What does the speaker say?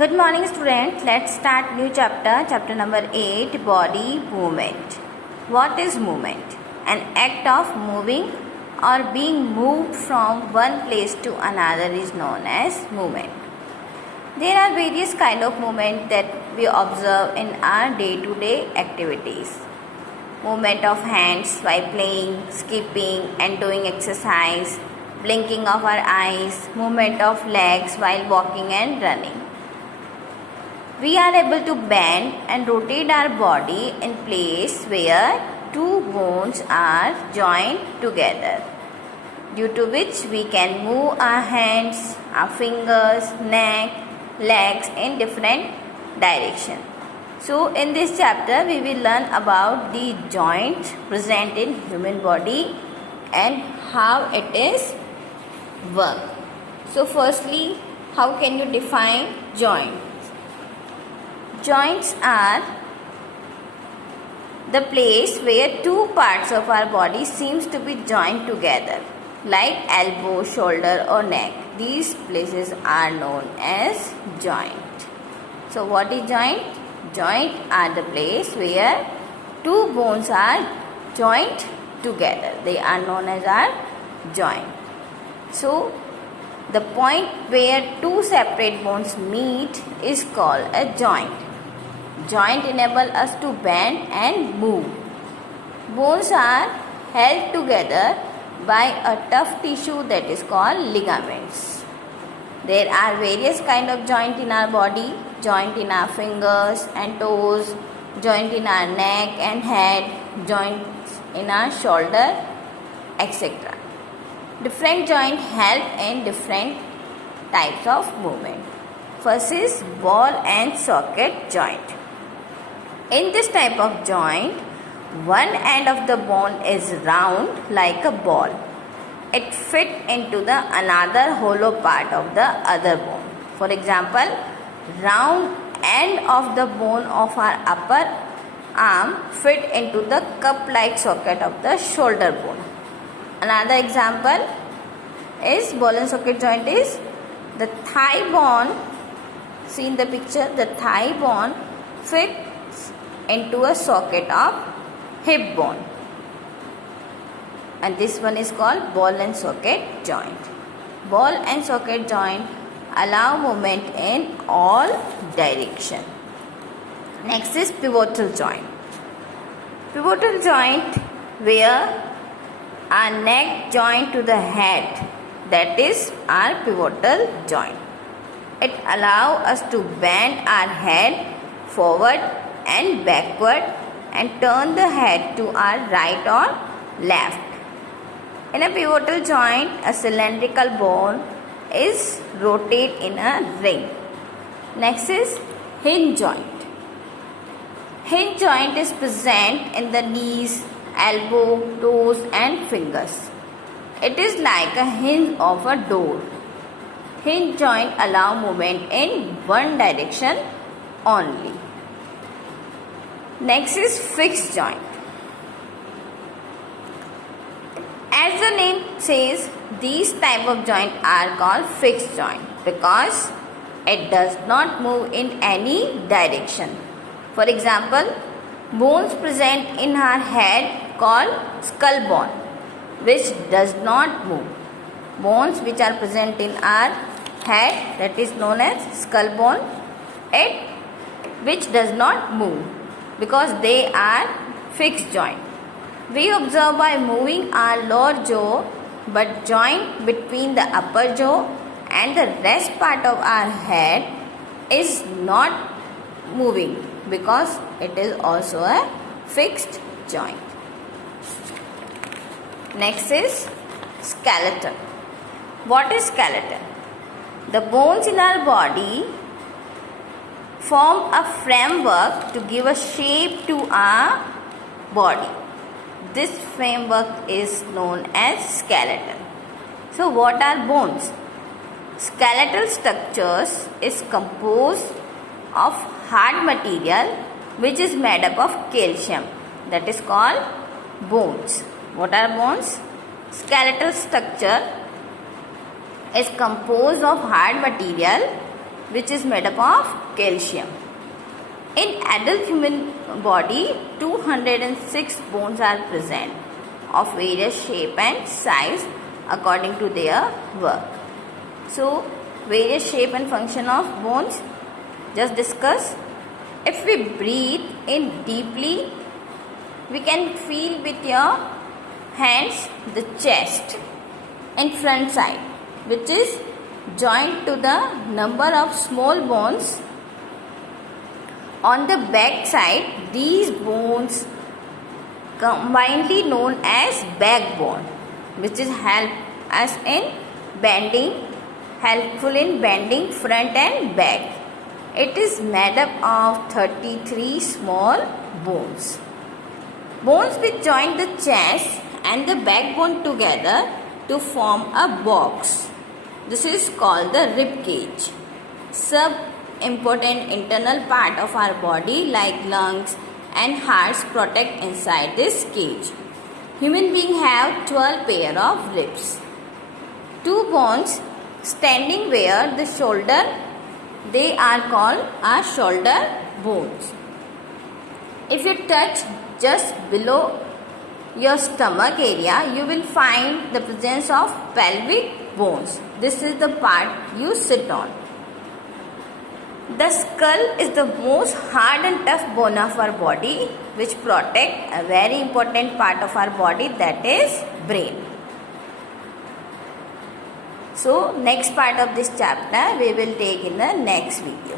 Good morning students. Let's start new chapter number 8, body movement. What is movement? An act of moving or being moved from one place to another is known as movement. There are various kind of movement that we observe in our day-to-day activities. Movement of hands while playing, skipping and doing exercise, blinking of our eyes, movement of legs while walking and running. We are able to bend and rotate our body in place where two bones are joined together, due to which we can move our hands, our fingers, neck, legs in different directions. So in this chapter we will learn about the joints present in human body and how it is work. So firstly, how can you define joint? Joints are the place where two parts of our body seems to be joined together, like elbow, shoulder or neck. These places are known as joint. So what is joint? Joint are the place where two bones are joined together. They are known as our joint. So the point where two separate bones meet is called a joint. Joint enable us to bend and move. Bones are held together by a tough tissue that is called ligaments. There are various kind of joint in our body. Joint in our fingers and toes, joint in our neck and head, joints in our shoulder, etc. Different joints help in different types of movement. First is ball and socket joint. In this type of joint, one end of the bone is round like a ball. It fits into the another hollow part of the other bone. For example, round end of the bone of our upper arm fit into the cup-like socket of the shoulder bone. Another example is ball and socket joint is the thigh bone. See in the picture, the thigh bone fits into a socket of hip bone, and this one is called ball and socket joint. Ball and socket joint allow movement in all direction. Next is pivotal joint. Pivotal joint where our neck joint to the head, that is our pivotal joint. It allow us to bend our head forward and backward and turn the head to our right or left. In a pivotal joint, a cylindrical bone is rotated in a ring. Next is hinge joint. Hinge joint is present in the knees, elbow, toes and fingers. It is like a hinge of a door. Hinge joint allow movement in one direction only. Next is fixed joint. As the name says, these type of joint are called fixed joint because it does not move in any direction. For example, bones present in our head called skull bone, which does not move. Bones which are present in our head, that is known as skull bone, which does not move because they are fixed joint. We observe by moving our lower jaw, but joint between the upper jaw and the rest part of our head is not moving because it is also a fixed joint. Next is skeleton. What is skeleton? The bones in our body form a framework to give a shape to our body. This framework is known as skeleton. So what are bones? Skeletal structures is composed of hard material which is made up of calcium, that is called bones. What are bones? Skeletal structure is composed of hard material which is made up of calcium. In adult human body, 206 bones are present of various shape and size according to their work. So, various shape and function of bones, just discuss. If we breathe in deeply, we can feel with your hands the chest and front side, which is joined to the number of small bones on the back side. These bones combinedly known as backbone, which is helpful in bending front and back. It is made up of 33 small bones. Bones which join the chest and the backbone together to form a box. This is called the rib cage. Important internal part of our body like lungs and hearts protect inside this cage. Human beings have 12 pair of ribs. 2 bones standing where the shoulder, they are called our shoulder bones. If you touch just below your stomach area, you will find the presence of pelvic bones. This is the part you sit on. The skull is the most hard and tough bone of our body, which protect a very important part of our body, that is brain. So next part of this chapter we will take in the next video.